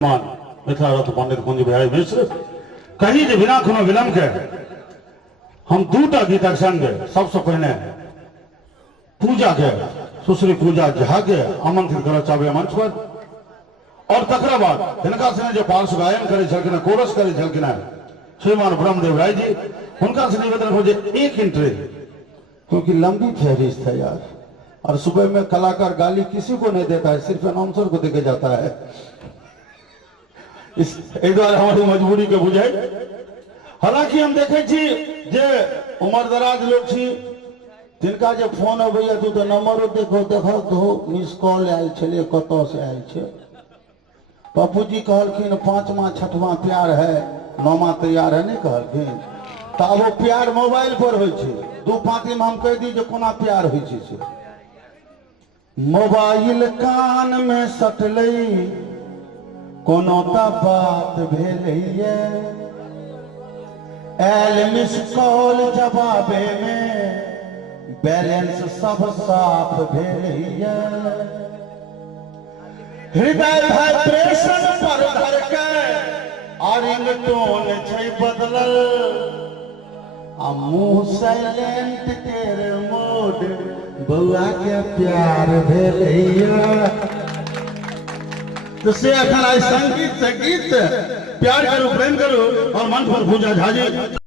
मिथिला रत्न पंडित कुंज बिहारी मिश्र कही जे बिना कोनो विलंब के हम दूटा गीतक संग सबसे पहले पूजा के सुश्री पूजा झा के आमंत्रित करना चाहबे मंच पर और तकरा बाद हिनका से जो पार्श्व गायन करे छलखिन कोरस करे छलखिन श्रीमान ब्रह्मदेव राय जी उनका से निवेदन हो जे एक इंट्री क्योंकि लंबी फहरिस्त है यार और सुबह में कलाकार गाली किसी को नहीं देता है, सिर्फ अनाउंसर को देके जाता है। इस द्वारा हमारी मजबूरी के बुझाई। हालांकि हम देखे जे उम्र दराज लोग छी जिनका जे फोन अबैया तू तो नंबरो देखो तो मिस कॉल आयल छले कत से आयल छे। पप्पू जी कहलखिन 5वां 6वां प्यार है 9वां तैयार है नहीं कहलखिन तो अब वो प्यार मोबाइल पर होय छे 2-5 में हम कह दी जे कोना प्यार होय छे से मोबाइल कान में सटलई कोनो ता बात भेलैया एल मिस कॉल जवाबे में बैलेंस सब साफ भेलैया हृदय वाइब्रेशन पर धड़के आ रिंगटोन छै बदलल आ मुंह साइलेंट तेरे मोड बउआ के प्यार भेलैया। तो से अखन संगीत प्यार करो प्रेम करो और मंच पर पूजा झाजी।